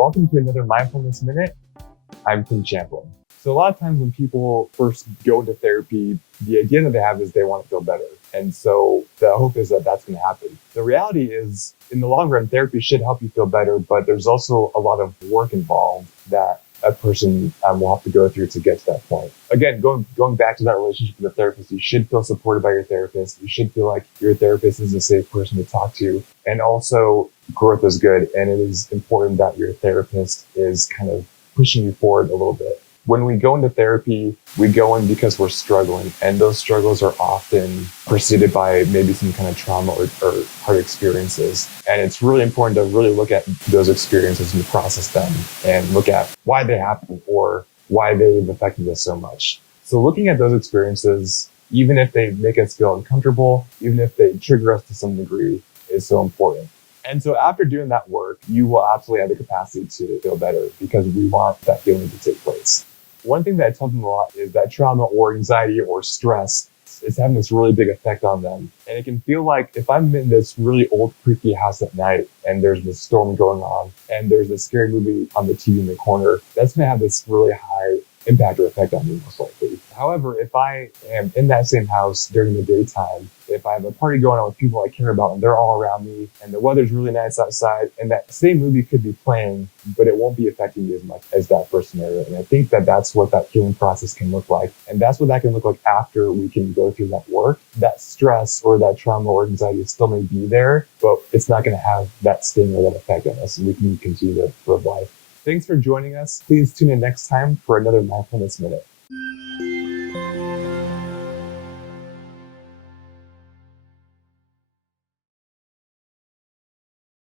Welcome to another Mindfulness Minute. I'm Tim Champlin. So a lot of times when people first go into therapy, the idea that they have is they want to feel better. And so the hope is that that's going to happen. The reality is, in the long run, therapy should help you feel better, but there's also a lot of work involved that a person will have to go through to get to that point. Again, going back to that relationship with the therapist, you should feel supported by your therapist. You should feel like your therapist is a safe person to talk to. And also, growth is good. And it is important that your therapist is kind of pushing you forward a little bit. When we go into therapy, we go in because we're struggling, and those struggles are often preceded by maybe some kind of trauma or hard experiences. And it's really important to really look at those experiences and process them and look at why they happen or why they've affected us so much. So looking at those experiences, even if they make us feel uncomfortable, even if they trigger us to some degree, is so important. And so after doing that work, you will absolutely have the capacity to feel better because we want that feeling to take place. One thing that I tell them a lot is that trauma or anxiety or stress is having this really big effect on them. And it can feel like if I'm in this really old, creaky house at night and there's this storm going on and there's this scary movie on the TV in the corner, that's going to have this really high impact or effect on me most likely. However, if I am in that same house during the daytime, if I have a party going on with people I care about and they're all around me and the weather's really nice outside and that same movie could be playing, but it won't be affecting me as much as that first scenario. And I think that that's what that healing process can look like. And that's what that can look like after we can go through that work. That stress or that trauma or anxiety still may be there, but it's not going to have that sting or that effect on us. And we can continue to live life. Thanks for joining us. Please tune in next time for another Mindfulness Minute.